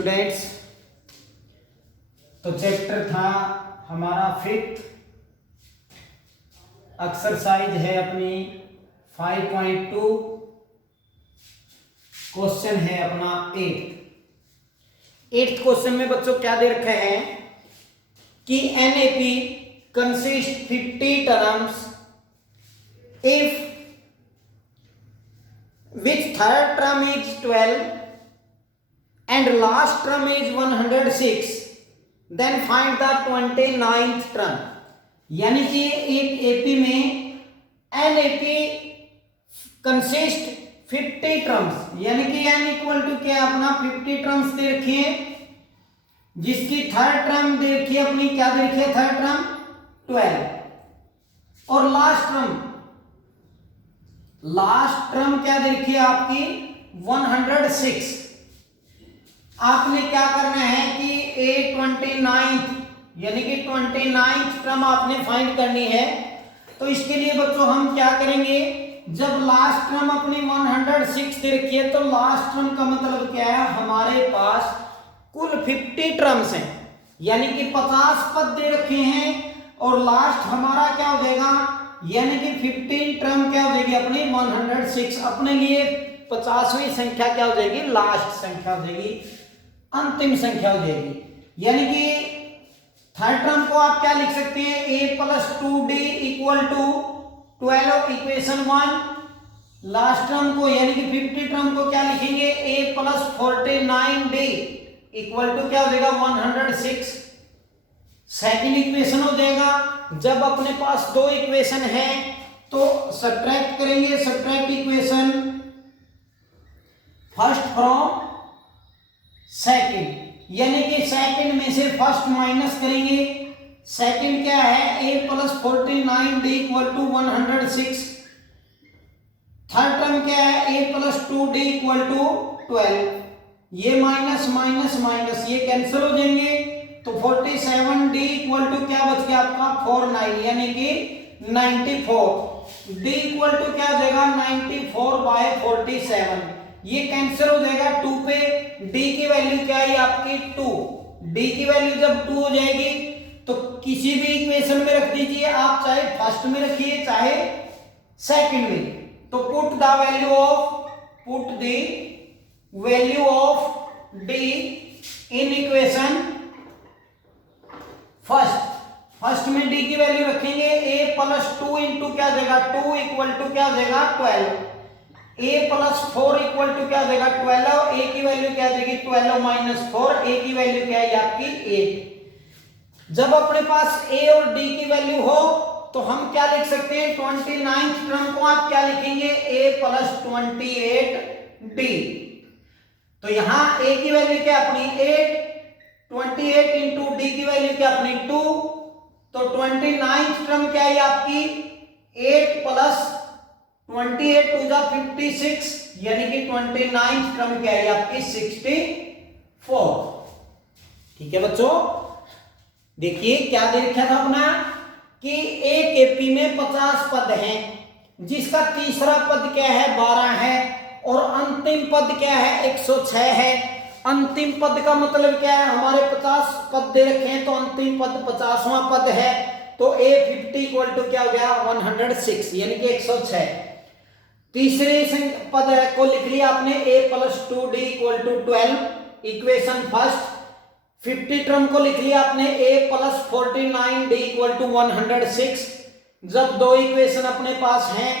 Students, तो chapter था हमारा 5th, एक्सरसाइज है अपनी 5.2, क्वेश्चन है अपना 8th क्वेश्चन में बच्चों क्या दे रखा है कि NAP consist 50 terms if which third term is 12 and last term is 106, then find the 29th term। यानी कि एक एपी में एनएपी कंसिस्ट 50 टर्म्स, यानी कि एन इक्वल टू क्या अपना 50 टर्म्स दे रखी है, जिसकी थर्ड टर्म दे रखी है अपनी, क्या दे रखी है थर्ड टर्म 12, और लास्ट टर्म क्या दे रखी है आपकी 106। आपने क्या करना है कि A29 यानी कि 29th टर्म आपने फाइंड करनी है। तो इसके लिए बच्चों हम क्या करेंगे, जब लास्ट टर्म अपनी 106 दे रखी है तो लास्ट टर्म का मतलब क्या है, हमारे पास कुल 50 टर्म्स हैं, यानी कि 50 पद दे रखे हैं, और लास्ट हमारा क्या हो जाएगा, यानी कि 15 टर्म क्या हो जाएगी अपनी 106। अपने लिए 50वीं संख्या क्या हो जाएगी, लास्ट संख्या हो जाएगी, अंतिम संख्या हो जाएगी। यानी कि थर्ड टर्म को आप क्या लिख सकते हैं, a + 2d = 12 equation 1। Last term को यानी कि 50 टर्म को क्या लिखेंगे, a + 49d = क्या हो जाएगा 106। सेकंड इक्वेशन हो जाएगा। जब अपने पास दो इक्वेशन है तो सब्ट्रैक्ट करेंगे, subtract equation first from second, यानी कि सेकंड में से फर्स्ट माइनस करेंगे। सेकंड क्या है, a + 49d = 106। थर्ड टर्म क्या है, a + 2d = 12। ये माइनस माइनस माइनस ये कैंसिल हो जाएंगे, तो 47d = क्या बच गया आपका 49, यानी कि 94। d = क्या हो जाएगा 94/47, ये कैंसिल हो जाएगा 2 पे। d की वैल्यू क्या है आपकी 2। d की वैल्यू जब 2 हो जाएगी तो किसी भी इक्वेशन में रख दीजिए आप, चाहे फर्स्ट में रखिए चाहे सेकंड में। तो put the value of d in equation first में d की वैल्यू रखेंगे, a + 2 * क्या जाएगा 2 = क्या जाएगा 12, a + 4 = क्या जाएगा 12, a की वैल्यू क्या जाएगी 12 - 4, a की वैल्यू क्या है आपकी 8। जब अपने पास a और d की वैल्यू हो तो हम क्या लिख सकते हैं, 29th टर्म को आप क्या लिखेंगे, a + 28d। तो यहां a की वैल्यू क्या अपनी 8, 28 * d की वैल्यू क्या अपनी 2, तो 29th टर्म क्या है आपकी 8 + 28 = 56, यानी कि 29th टर्म क्या है आपकी 64। ठीक है बच्चों, देखिए क्या दे रखा था अपना कि एक एपी में 50 पद हैं, जिसका तीसरा पद क्या है 12 है, और अंतिम पद क्या है 106 है। अंतिम पद का मतलब क्या है, हमारे 50 पद दे रखे हैं तो अंतिम पद 50वां पद है, तो a50 = क्या हो गया 106, यानी कि 106। तीसरे पद को लिख लिया आपने, a + 2d = 12 equation first. 50 term को लिख लिया आपने, a + 49d = 106। जब दो इक्वेशन अपने पास हैं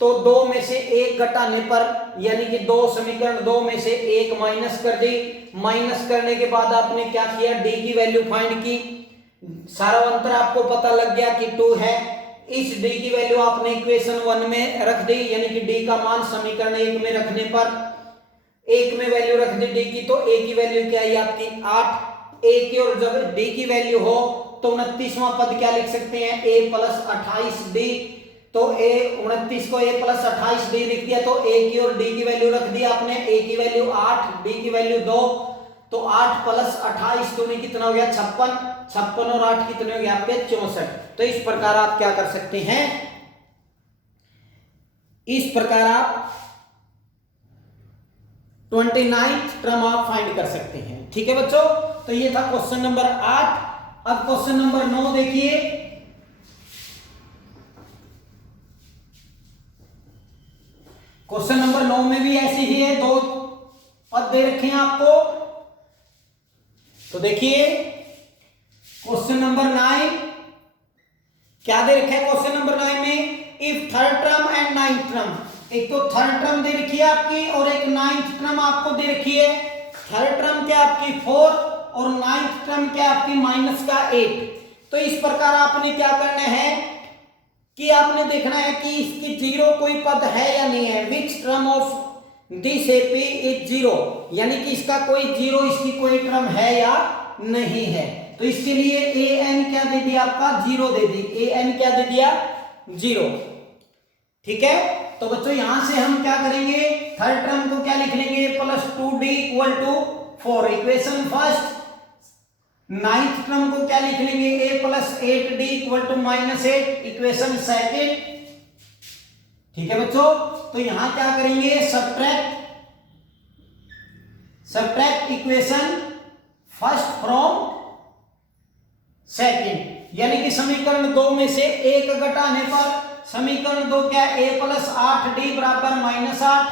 तो दो में से एक घटाने पर, यानी कि दो समीकरण, दो में से एक माइनस कर दी। माइनस करने के बाद आपने क्या किया, d की वैल्यू फाइंड की, सारा अंतर आपको पता लग गया कि 2 है। इस d की वैल्यू आपने इक्वेशन 1 में रख दी, यानी कि d का मान समीकरण 1 में रखने पर 1 में वैल्यू रख दी d की, तो a की वैल्यू क्या है आपकी 8। a की और जब d की वैल्यू हो तो 29वां पद क्या लिख सकते हैं, a + 28d। तो a 29 को a + 28d लिख दिया, तो a की और d की वैल्यू रख दी आपने, a की वैल्यू 8, d की वैल्यू 2, तो 8 + 28 तो कितना हो गया 56, 56 और 8 कितने हो गए आपके 64। तो इस प्रकार आप क्या कर सकते हैं, इस प्रकार आप 29th टर्म आप फाइंड कर सकते हैं। ठीक है बच्चों, तो ये था क्वेश्चन नंबर 8। अब क्वेश्चन नंबर 9 देखिए। क्वेश्चन नंबर 9 में भी ऐसे ही है, 2 पद दे रखे हैं आपको। तो देखिए क्वेश्चन नंबर 9 क्या दे रखा है। क्वेश्चन नंबर 9 में if third term and ninth term, एक तो थर्ड टर्म दे रखी है आपकी और एक नाइन्थ टर्म आपको दे रखी है। थर्ड टर्म क्या आपकी 4 और नाइन्थ टर्म क्या आपकी -8। तो इस प्रकार आपने क्या करना है कि आपने देखना है कि इसकी जीरो कोई पद है या नहीं है। Which term of this AP is zero, यानी कि इसका कोई जीरो, इसकी कोई टर्म है या नहीं है। तो इसके लिए ए एन क्या दे दिया आपका, जीरो दे दी। ए एन क्या दे दिया, जीरो। ठीक है, तो बच्चों यहां से हम क्या करेंगे, थर्ड टर्म को क्या लिख लेंगे, +2d = 4 equation first. Ninth term को क्या लिख लेंगे, a + 8d = -8 इक्वेशन सेकंड। ठीक है बच्चों, तो यहां क्या करेंगे, subtract equation first from second, यानी कि समीकरण 2 में से एक घटाने पर समीकरण 2 क्या है, a + 8d = -8।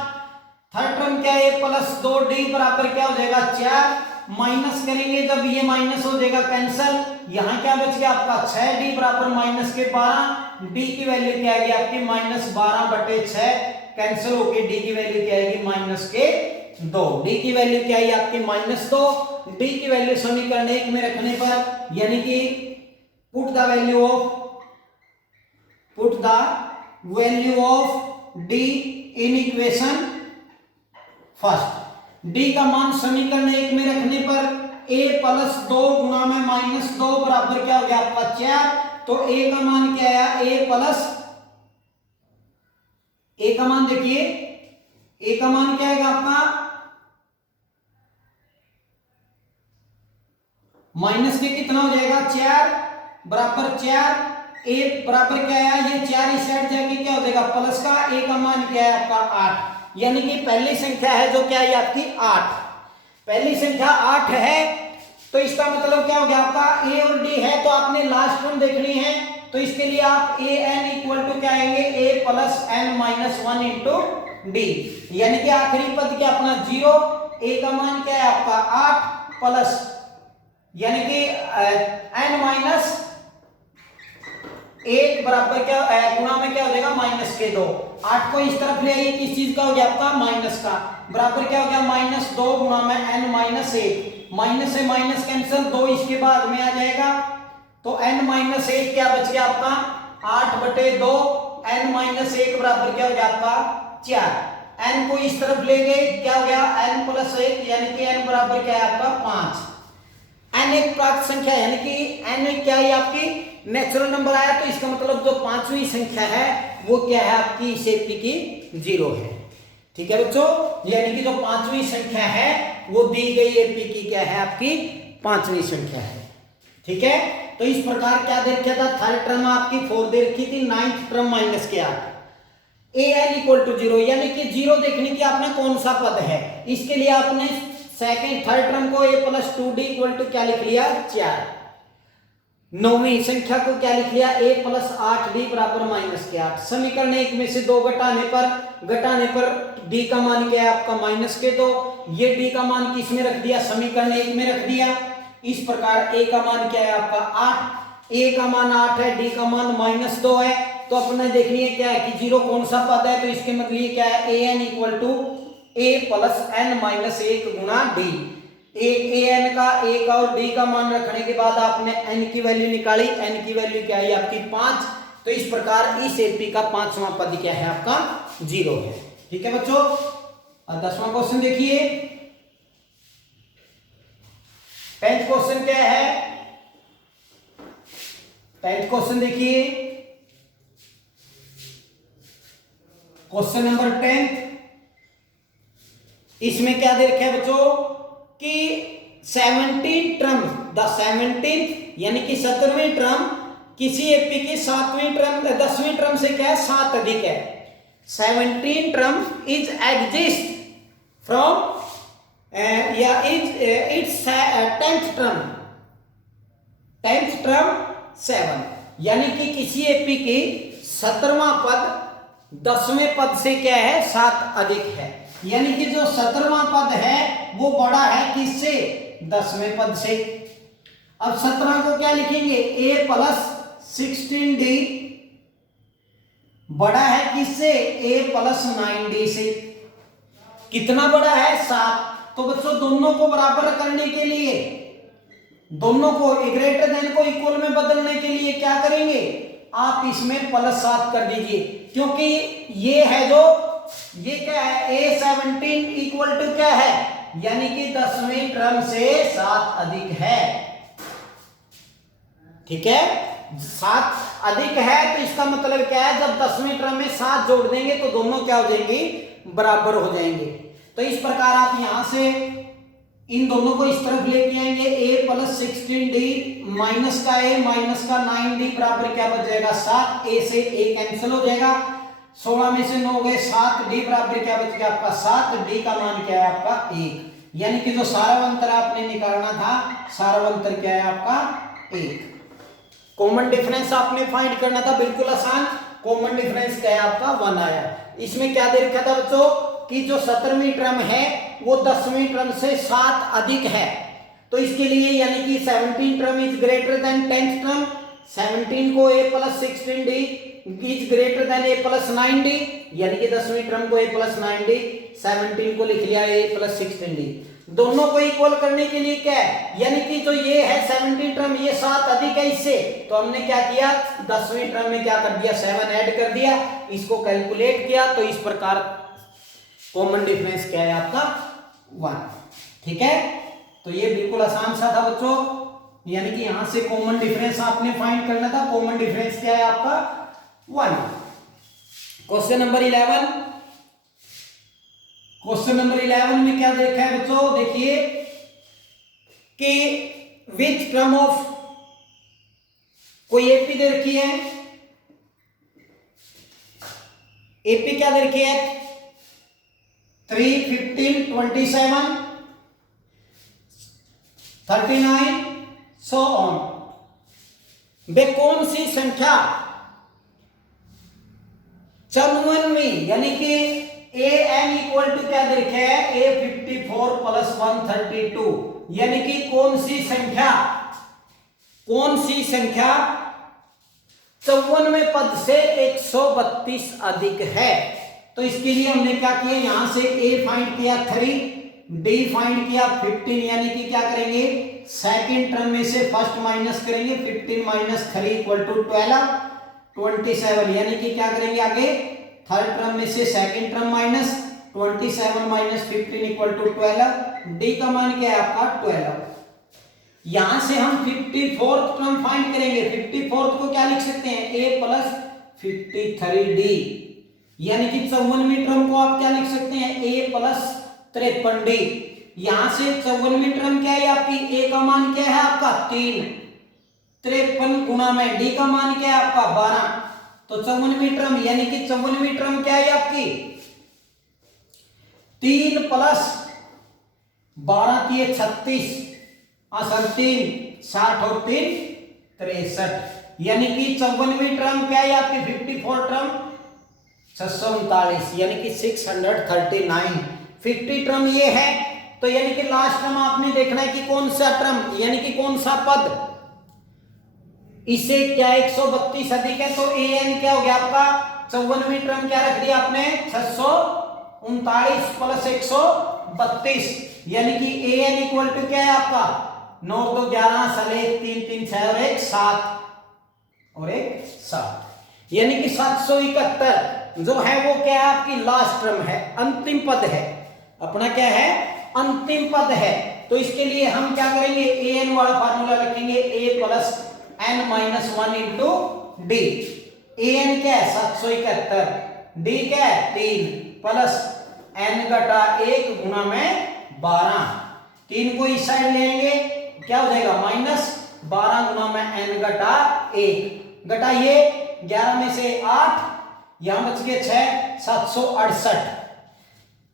थर्ड टर्म क्या है, a + 2d बराबर क्या हो जाएगा, 4। माइनस करेंगे जब ये माइनस हो जाएगा कैंसल। यहां क्या बच गया आपका, 6d = -12। d की वैल्यू क्या आएगी आपकी, -12/6 कैंसिल होके d की वैल्यू क्या आएगी, -2। d की वैल्यू क्या आई आपकी, -2। d की वैल्यू समीकरण 1 में रखने पर, यानी कि put the value of d in equation first. d का मान समीकरण 1 में रखने पर a + 2 गुणा में -2 बराबर क्या हो गया आपका, 4। तो a का मान क्या आया, a का मान देखिए, a का मान क्या आएगा आपका, माइनस के कितना हो जाएगा, 4 बराबर 4। a बराबर क्या आया, ये 4 इस साइड जाके क्या हो जाएगा, प्लस का। a का मान क्या है आपका, 8, यानी कि पहली संख्या है जो क्या है आपकी 8। पहली संख्या 8 है, तो इसका मतलब क्या हो गया आपका, a और d है तो आपने लास्ट टर्म देखनी है। तो इसके लिए आप a n = क्या आएंगे, a + n - 1 * d, यानी कि आखिरी पद क्या अपना 0। a का मान क्या है आपका 8 प्लस, यानी कि n - 1 बराबर क्या, गुणा में क्या हो जाएगा, -2। 8 को इस तरफ ले आइए, किस चीज का हो गया आपका, माइनस का। बराबर क्या हो गया, -2 गुणा में n - 1। माइनस से माइनस कैंसिल, 2 इसके बाद में आ जाएगा। तो n - 1 क्या बच गया आपका, 8/2। n - 1 बराबर क्या हो गया आपका 4। n को इस तरफ ले गए, क्या हो गया, n + 1, यानी कि n बराबर क्या है आपका 5। n एक प्राप्त संख्या है, यानी कि n क्या है आपकी नेचुरल नंबर आया, तो इसका मतलब जो पांचवी संख्या है वो क्या है आपकी, इस एपी की 0 है। ठीक है बच्चों, यानी कि जो पांचवी संख्या है वो दी गई एपी की क्या है आपकी पांचवी संख्या है। ठीक है, तो इस प्रकार क्या दे रखा था, थर्ड टर्म आपकी 4 दे रखी थी, नाइन्थ टर्म -8। an = 0, यानी कि 0 देखने की आपने कौन सा पद है, इसके लिए आपने सेकंड थर्ड टर्म को a + 2d = क्या लिख लिया, 4। नौवीं संख्या को क्या लिख लिया, a + 8d = -8। समीकरण 1 में से 2 घटाने पर d का मान क्या है आपका -2। ये d का मान किस में रख दिया, समीकरण 1 में रख दिया। इस प्रकार a का मान क्या है आपका 8, a का मान 8 है, d का मान -2 है। तो अपने देखनी है क्या है कि 0 कौन सा पद है, तो इसके मतलब क्या है, an = a + n - 1 गुणा d। an का, a का और d का मान रखने के बाद आपने n की वैल्यू निकाली, n की वैल्यू क्या है आपकी 5। तो इस प्रकार इस एपी का पांचवा पद क्या है आपका 0 है। ठीक है बच्चों, और 10वां क्वेश्चन देखिए। 10th क्वेश्चन क्या है, 10th क्वेश्चन देखिए, क्वेश्चन नंबर 10। इसमें क्या दे रखा है बच्चों कि 17 टर्म, द 17th यानी कि 17वीं टर्म किसी एपी की 7वीं टर्म 10वीं टर्म से क्या है 7 अधिक है। 17 टर्म इज एग्जिस्ट फ्रॉम या इट्स 10th टर्म 7, यानी कि किसी एपी की 17वां पद 10वें पद से क्या है 7 अधिक है, यानी कि जो 17वां पद है वो बड़ा है किससे 10वें पद से। अब 17 को क्या लिखेंगे a प्लस 16d बड़ा है किससे a प्लस 9d से। कितना बड़ा है 7। तो बच्चों दोनों को बराबर करने के लिए, दोनों को ग्रेटर देन को इक्वल में बदलने के लिए क्या करेंगे आप इसमें +7 कर दीजिए, क्योंकि ये है जो ये क्या है a17 इक्वल टू क्या है यानी कि 10वीं टर्म से 7 अधिक है। ठीक है 7 अधिक है तो इसका मतलब क्या है जब 10वीं टर्म में 7 जोड़ देंगे तो दोनों क्या हो जाएंगी बराबर हो जाएंगे। तो इस प्रकार आप यहां से इन दोनों को इस तरफ लेके आएंगे a प्लस 16d माइनस का a माइनस का 9d बराबर क्या बच जाएगा 7। a से a कैंसिल हो जाएगा, 16 में से 9 गए 7d बराबर क्या बच गया आपका 7। d का मान क्या है आपका 1, यानी कि जो सारावंतर आपने निकालना था सारावंतर क्या है आपका 1। कॉमन डिफरेंस आपने फाइंड करना था, बिल्कुल आसान। कॉमन डिफरेंस क्या है आपका 1 आया। इसमें क्या दे रखा था बच्चों कि जो 17वीं टर्म है वो 10वीं टर्म से 7 अधिक है, तो इसके लिए यानी कि 17 term is greater than 10th term, 17 को a plus 16d is greater than a plus 9d, यानी कि 10वीं टर्म को a प्लस 9d, 17 को लिख लिया a प्लस 16d। दोनों को इक्वल करने के लिए क्या है यानी कि जो ये है 17 टर्म ये 7 अधिक है इससे, तो हमने क्या किया 10वीं टर्म में क्या कर दिया 7 ऐड कर दिया, इसको कैलकुलेट किया, तो इस प्रकार कॉमन डिफरेंस क्या है आपका 1। ठीक है तो ये बिल्कुल आसान सा था बच्चों, यानी कि यहां से कॉमन डिफरेंस आपने फाइंड करना था। कॉमन डिफरेंस क्या है आपका 1। क्वेश्चन नंबर 11, क्वेश्चन नंबर 11 में क्या देखा है बच्चों, देखिए कि विच टर्म ऑफ कोई एपी दे रखी है, एपी क्या दे रखी है 3, 15, 27, 39 सो ऑन। वे कौन सी संख्या 54वीं यानी कि an इक्वल टू क्या दे रखा है a54 प्लस 132, यानी कि कौन सी संख्या 54वें पद से 132 अधिक है। तो इसके लिए हमने क्या किया यहां से a फाइंड किया 3, d फाइंड किया 15, यानी कि क्या करेंगे सेकंड टर्म में से फर्स्ट माइनस करेंगे, 15 माइनस 3 इक्वल टू 12, 27, यानी कि क्या करेंगे आगे थर्ड टर्म में से second term minus 27 minus 15 equal to 12, d का मान क्या है आपका 12। यहां से हम 54th टर्म फाइंड करेंगे, 54th को क्या लिख सकते हैं a प्लस 53d, यानी कि 54वीं टर्म को आप क्या लिख सकते हैं a प्लस 53d। यहां से 54वीं टर्म क्या है आपकी a का मान क्या है आपका 3, 53 गुणा में d का मान क्या है आपका 12, तो 54वीं टर्म यानी कि 54वीं टर्म क्या है आपकी 3 प्लस 12 की 36, 60 और 3 63, यानी कि 54वीं टर्म क्या है आपकी 54 टर्म 639, यानी कि 639। 50 टर्म ये है, तो यानी कि लास्ट टर्म आपने देखना है कि कौन सा टर्म यानी कि कौन सा पद इससे क्या 132 अधिक है, तो an क्या हो गया आपका 54वीं टर्म क्या रख दिया आपने 639 प्लस 132, यानी कि an इक्वल टू क्या है आपका 9 तो 11 साले 3 3 6 और 1 7 और 1 7, यानी कि 771 जो है वो क्या है आपकी लास्ट टर्म है, अंतिम पद है अपना, क्या है अंतिम पद है। तो इसके लिए हम क्या करेंगे an वाला फार्मूला रखेंगे a plus n minus 1 into D. an क्या है 771, d क्या है 3 प्लस n घटा 1 गुना में 12, 3 को इस साइड लेंगे क्या हो जाएगा माइनस 12 गुना में n घटा 1, घटाइए 11 में से 8 यहां बच गए 6, 768,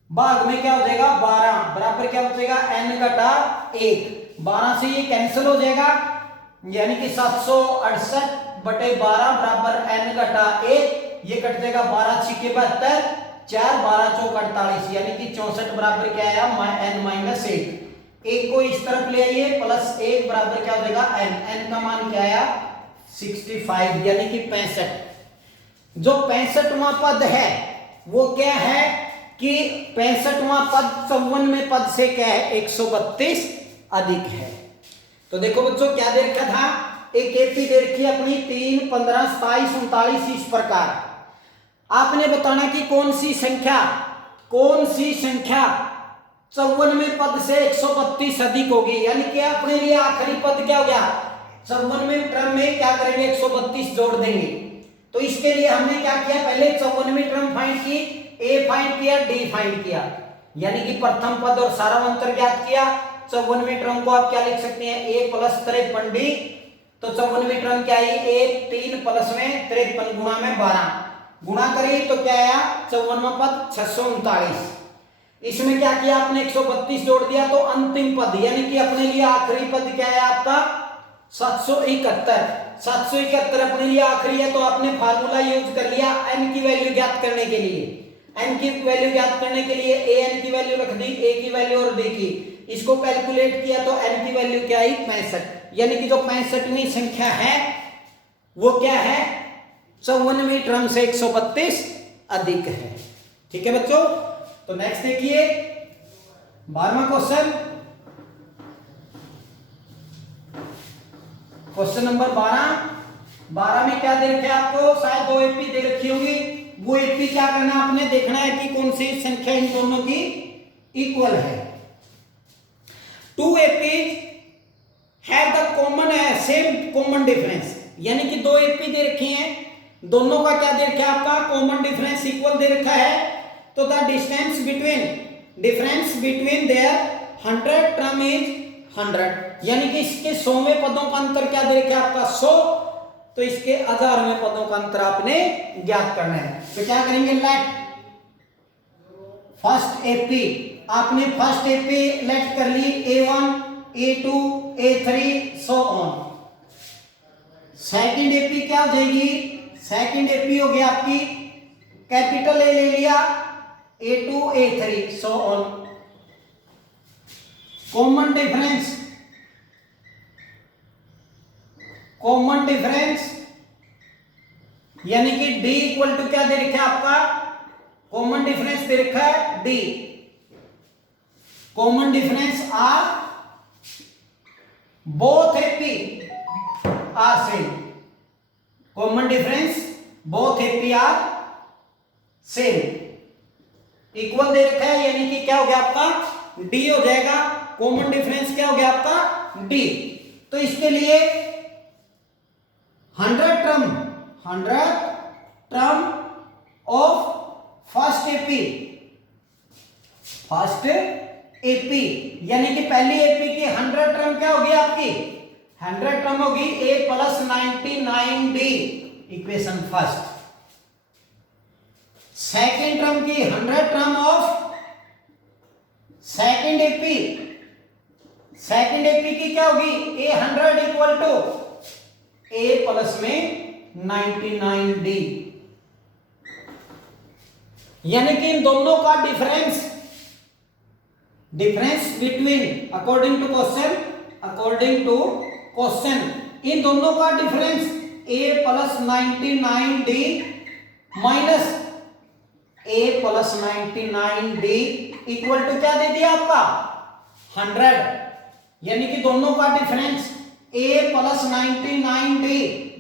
भाग में क्या हो जाएगा 12 बराबर क्या बचेगा n घटा 1। 12 से ये कैंसिल हो जाएगा यानी कि 768 बटे 12 बराबर n घटा 1। ये कट जाएगा 12 छिके 72 4 12 चौक 48 यानी कि 64 बराबर क्या आया n माइनस 1। एक को इस तरफ ले आइए प्लस 1 बराबर क्या हो जाएगा n का मान क्या आया 65 यानी कि 65। जो 65वां पद है वो क्या है कि 65वां पद 54वें पद से क्या है 132 अधिक है। तो देखो बच्चों क्या दे रखा था, एक एपी दे रखी है अपनी 3 15 27 39 इस प्रकार। आपने बताना कि कौन सी संख्या 54वें पद से 132 अधिक होगी, यानी कि अपने लिए आखिरी पद क्या हो गया 54वें टर्म में क्या करेंगे 132 जोड़ देंगे। तो इसके लिए हमने क्या किया, पहले 54वीं टर्म फाइंड की, ए फाइंड किया डी फाइंड किया, यानी कि प्रथम पद और सारांतर ज्ञात किया। 54वीं टर्म को आप क्या लिख सकते हैं ए प्लस 53 डी। तो 54वीं टर्म क्या आई ए 3 प्लस में 53 गुणा में 12 गुणा करिए तो क्या आया 54वां पद 639। इसमें क्या किया आपने 132 जोड़ दिया तो अंतिम पद यानी कि अपने लिए आखिरी पद क्या है आपका 771। 771 अपने लिए आखिरी है तो आपने फार्मूला यूज कर लिया n की वैल्यू ज्ञात करने के लिए। n की वैल्यू ज्ञात करने के लिए a n की वैल्यू रख दी, a की वैल्यू और d की, इसको कैलकुलेट किया तो n की वैल्यू क्या आई 65, यानी कि जो 65वीं संख्या है वो क्या है 54वीं टर्म से 132 अधिक है। ठीक है बच्चों, तो नेक्स्ट देखिए 12वां क्वेश्चन, क्वेश्चन नंबर 12 में क्या दे रखे आपको, शायद 2 एपी दे रखी होगी। वो एपी क्या करना है आपने देखना है कि कौन सी संख्या इन दोनों की इक्वल है। 2 APs have the common same common difference, यानी कि 2 एपी दे रखी हैं, दोनों का क्या दे रखा है आपका कॉमन डिफरेंस इक्वल दे रखा है। तो the difference between their 100 term is 100, यानी कि इसके 100वें पदों का अंतर क्या दे रखा है आपका 100, तो इसके 1000वें पदों का अंतर आपने ज्ञात करना है। तो क्या करेंगे, लेट फर्स्ट एपी, आपने फर्स्ट एपी लेट कर ली A1 A2 A3 so on. Second AP क्या हो जाएगी, सेकंड एपी हो गया आपकी कैपिटल ए ले लिया A2 A3 so on. Common difference यानी कि D इक्वल टू क्या दे रखा है आपका, कॉमन डिफरेंस दे रखा है D, common difference are both AP are same, common difference both AP are same, equal दे रखा है, यानी कि क्या हो गया आपका D हो जाएगा, कॉमन डिफरेंस क्या हो गया आपका D। तो इसके लिए 100 टर्म ऑफ फर्स्ट एपी, यानी कि पहली एपी की 100 टर्म क्या होगी आपकी 100 टर्म होगी A plus 99D equation first. Second term की 100 टर्म ऑफ सेकेंड एपी की क्या होगी A 100 equal to A plus में 99D, यानी कि इन दोनों का difference between according to question इन दोनों का difference A plus 99D minus A plus 99D equal to क्या दे दिया आपका 100, यानी कि दोनों का डिफरेंस A प्लस 99D,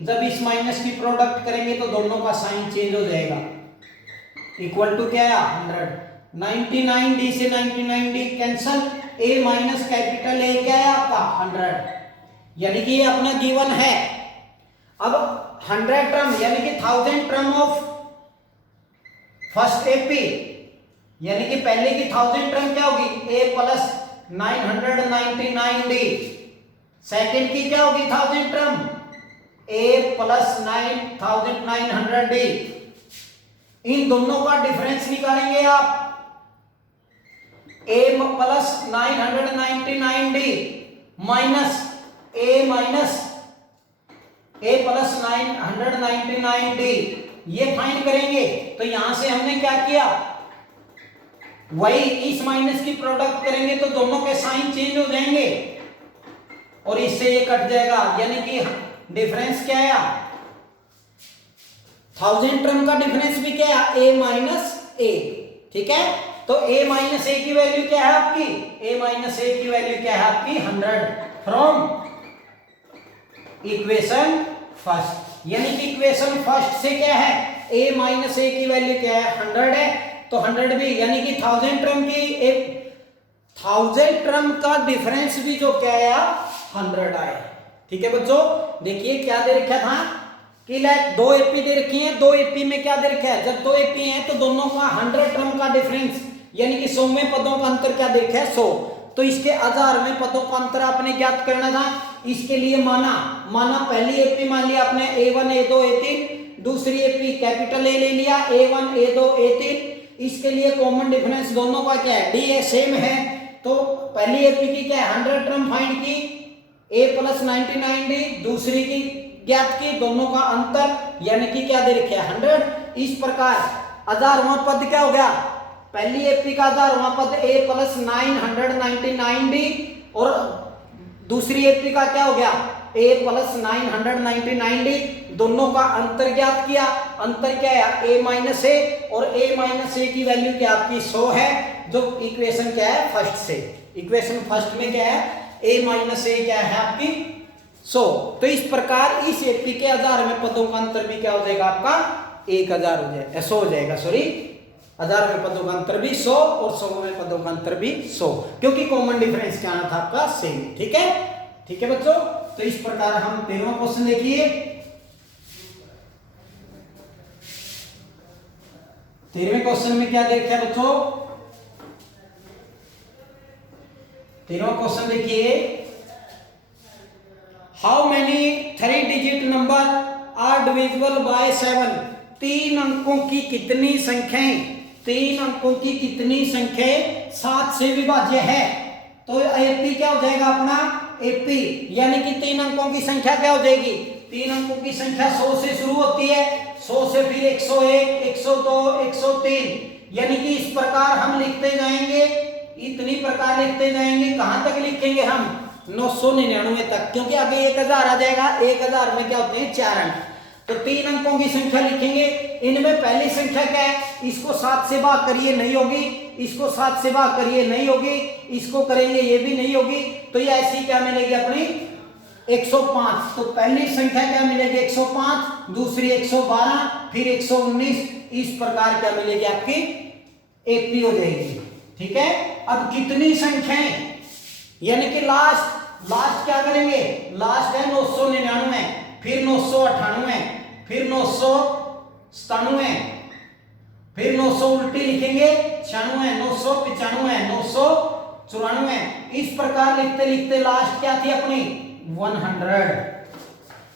जब इस माइनस की प्रोडक्ट करेंगे तो दोनों का साइन चेंज हो जाएगा, इक्वल टू क्या है 100। 99D से 99D cancel, A minus capital A क्या है आपका 100, यानी कि ये अपना गिवन है। अब 100 टर्म यानी कि 1000 टर्म ऑफ फर्स्ट एपी, यानी कि पहले की 1000 टर्म क्या होगी A प्लस 999D, सेकेंड की क्या होगी 1000 टर्म A प्लस 9900D। इन दोनों का डिफरेंस निकालेंगे आप ए प्लस 999d माइनस ए प्लस 999d, ये फाइंड करेंगे। तो यहां से हमने क्या किया, वही इस माइनस की प्रोडक्ट करेंगे तो दोनों के साइन चेंज हो जाएंगे और इससे ये कट जाएगा, यानी कि डिफरेंस क्या आया, 1000 टर्म का डिफरेंस भी क्या है, a माइनस ए। ठीक है, तो a माइनस ए की वैल्यू क्या है आपकी, a माइनस ए की वैल्यू क्या है आपकी 100 फ्रॉम इक्वेशन फर्स्ट। यानी कि इक्वेशन फर्स्ट से क्या है, a माइनस ए की वैल्यू क्या है 100 है, तो 100 भी यानी कि 1000 टर्म की एक 1000 टर्म का डिफरेंस भी जो क्या आया 100 आया। ठीक है बच्चों, देखिए क्या दे रखा था कि दो एपी दे रखी है, दो एपी में क्या दे रखा है, जब दो एपी है तो दोनों का 100 टर्म का डिफरेंस यानी कि 100वें पदों का अंतर क्या दे रखा है 100, तो इसके 1000वें पदों का अंतर आपने ज्ञात करना था। इसके लिए माना पहली एपी मान लिया आपने a1 a2 a3, दूसरी एपी कैपिटल ए ले लिया a1 a2 a3, इसके लिए कॉमन डिफरेंस दोनों का क्या है, डी है, सेम है। तो पहली एपी की क्या है 100 टर्म फाइंड की, a प्लस 99d, दूसरी की ज्ञात की, दोनों का अंतर यानी कि क्या दे रखे 100। इस प्रकार 1000वां पद क्या हो गया, पहली एपी का 1000वां पद a प्लस 999d और दूसरी एपी का क्या हो गया a प्लस 999d, दोनों का अंतर ज्ञात किया। अंतर क्या है a माइनस ए, और a माइनस ए की वैल्यू क्या आपकी 100 है, जो इक्वेशन क्या है फर्स्ट से। इक्वेशन फर्स्ट में क्या है a माइनस ए क्या है आपकी 100। तो इस प्रकार इस एपी के 1000वें पदों का अंतर भी क्या हो जाएगा आपका 1000 हो जाएगा, 100 हो जाएगा, सॉरी 1000वें पदों का अंतर भी 100 और 100वें पदों का अंतर भी 100, क्योंकि कॉमन डिफरेंस क्या था आपका सेम। ठीक है, ठीक है बच्चों, तो इस प्रकार हम 13वां क्वेश्चन देखिए। 13वें क्वेश्चन में क्या देखा है बच्चों, 13वां क्वेश्चन देखिए, how many 3 digit number are divisible by 7, 3 अंकों की कितनी संख्याएं, 3 अंकों की कितनी संख्याएं 7 से विभाज्य है। तो एपी क्या हो जाएगा अपना एपी, यानी कि 3 अंकों की संख्या क्या हो जाएगी, 3 अंकों की संख्या 100 से शुरू होती है, 100 से फिर 101, 102, 103, यानी कि इस प्रकार हम लिखते जाएंगे, इतनी प्रकार लिखते जाएंगे। कहां तक लिखेंगे हम 999 तक, क्योंकि आगे 1000 आ जाएगा, 1000 में क्या होते हैं 4 अंक। तो 3 अंकों की संख्या लिखेंगे, इनमें पहली संख्या क्या है, इसको 7 से भाग करिए नहीं होगी, इसको 7 से भाग करिए नहीं होगी, इसको करेंगे ये भी नहीं होगी, तो ये ऐसी क्या मिलेगी अपनी 105। तो पहली संख्या क्या मिलेगी 105, दूसरी 112, फिर 119, इस प्रकार क्या मिलेगी आपकी एपी हो जाएगी। ठीक है, अब कितनी संख्याएं, यानी कि लास्ट क्या करेंगे, लास्ट है 999, फिर 998, फिर 997, फिर 900 उल्टी लिखेंगे 96, 995, 994, इस प्रकार लिखते लिखते लास्ट क्या थी अपनी 100।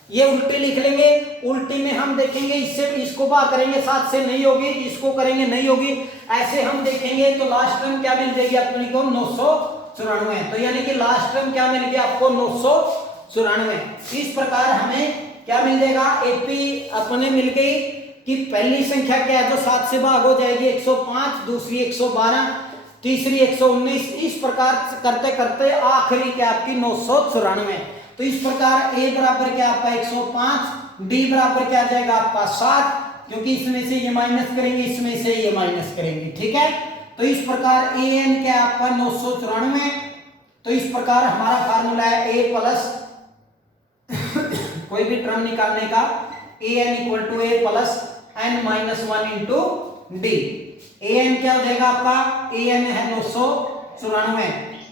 ये उल्टी लिख लेंगे, उल्टी में हम देखेंगे इससे इसको भाग करेंगे 7 से नहीं होगी, इसको करेंगे नहीं होगी, ऐसे हम देखेंगे तो लास्ट टर्म क्या मिल जाएगी अपनी को 994। तो यानी कि लास्ट टर्म क्या मिल गया आपको 994। इस प्रकार हमें क्या मिल जाएगा एपी अपने मिल गई कि पहली संख्या क्या है जो 7 से भाग हो जाएगी 105, दूसरी 112, तीसरी 119, इस प्रकार करते करते आखिरी क्या आपकी 994। तो इस प्रकार ए बराबर क्या आपका 105, डी बराबर क्या आ जाएगा आपका 7, क्योंकि इसमें से ये माइनस करेंगे, इसमें से ये माइनस करेंगे। ठीक है, तो इस प्रकार ए एन क्या आपका 994। तो इस प्रकार हमारा फार्मूला है ए प्लस कोई भी टर्म निकालने का a n equal to a plus n minus 1 into d. A n क्या हो जाएगा आपका, ए एन है 994,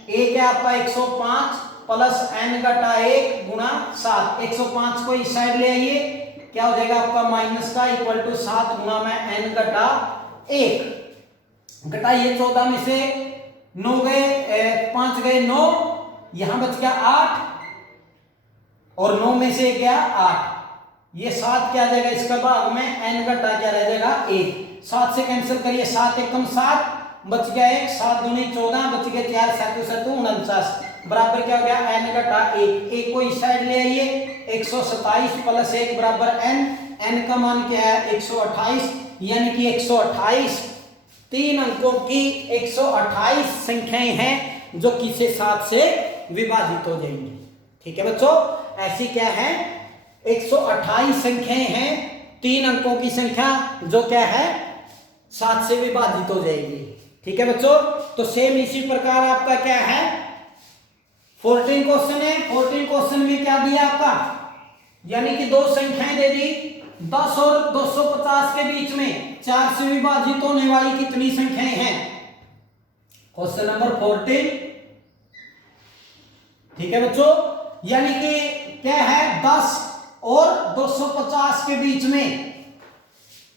ए क्या आपका 105 प्लस एन घटा 1 गुणा 7, 105 को इस साइड ले आइए, क्या हो जाएगा आपका माइनस का इक्वल टू 7 गुणा में एन घटा 1, घटाइए 14 में से 9 गए, 5 गए 9, यहां बच गया 8 और 9 में से गया 8, ये 7 क्या आ जाएगा इसका भाग में एन घटा क्या रह जाएगा 1, 7 से कैंसिल करिए, 7 एकम 7, बच गया 1, 7 दूनी 14, बच गए 4 7 7 49, बराबर क्या हो गया n घटा 1। एक को इस साइड ले आइए, 127 प्लस 1 बराबर n, n का मान क्या है 128, यानी कि 128 3 अंकों की 128 संख्याएं हैं जो किसे 7 से विभाजित हो जाएंगी। ठीक है बच्चों, ऐसी क्या है 128 संख्याएं हैं 3 अंकों की संख्या जो क्या है 7 से विभाजित हो जाएगी। ठीक है बच्चों, तो सेम इसी प्रकार आपका क्या है 14 क्वेश्चन है। 14 क्वेश्चन में क्या दिया आपका, यानी कि दो संख्याएं दे दी 10 और 250 के बीच में 4 से विभाजित होने वाली कितनी संख्याएं हैं। Question number 14। ठीक है बच्चों, यानी कि क्या है 10 और 250 के बीच में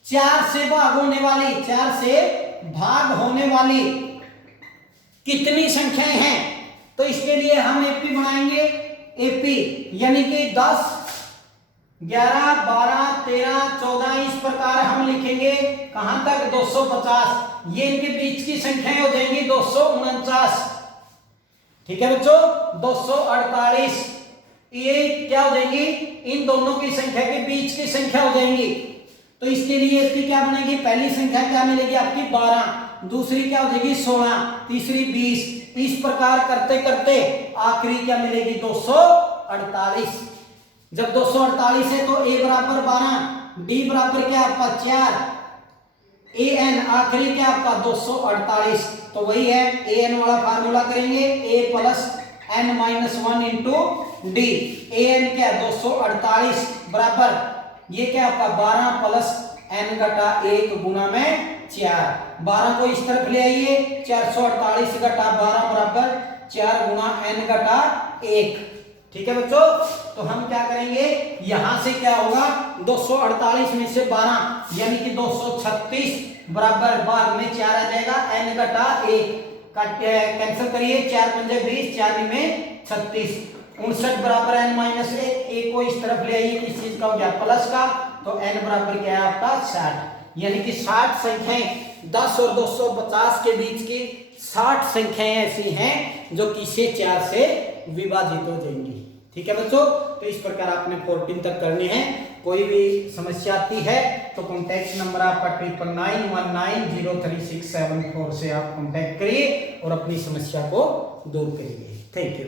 4 से भाग होने वाली, 4 से भाग होने वाली कितनी संख्याएं हैं। तो इसके लिए हम एपी बनाएंगे, एपी यानी कि 10 11 12 13 14 इस प्रकार हम लिखेंगे कहां तक 250, ये इनके बीच की संख्याएं हो जाएंगी 249। ठीक है बच्चों, 248 ये क्या हो जाएंगी इन दोनों की संख्या के बीच की संख्या हो जाएंगी। तो इसके लिए इसकी क्या बनेगी, पहली संख्या क्या मिलेगी आपकी 12, दूसरी क्या हो जाएगी 16, तीसरी 20, इस प्रकार करते करते आखिरी क्या मिलेगी 248। जब 248 है तो a बराबर 12, d बराबर क्या आपका 4, an आखिरी क्या आपका 248। तो वही है an वाला फार्मूला करेंगे a plus n minus 1 into D. an क्या 248 बराबर ये क्या आपका 12 प्लस n घटा 1 गुना में 4। 12 को इस तरफ ले आइए, 448 घटा 12 बराबर 4 गुना n घटा 1। ठीक है बच्चों, तो हम क्या करेंगे यहां से क्या होगा 248 में से 12 यानी कि 236 बराबर भाग में 4 आ जाएगा n घटा 1 कैंसिल करिए, 4 पंजे 20, 4 में 36, 59 बराबर n माइनस 1 को इस तरफ ले आइए, किस चीज का हो गया प्लस का, तो n बराबर क्या है आपका 60। यानी कि 60 संख्याएं 10 और 250 के बीच की 60 संख्याएं ऐसी हैं जो किसे 4 से विभाजित हो जाएंगी। ठीक है बच्चों, तो इस प्रकार आपने 14 तक करनी है। कोई भी समस्या आती है तो कॉन्टैक्ट नंबर आपका 9991903674 से आप कॉन्टैक्ट करिए और अपनी समस्या को दूर करिए। Thank you.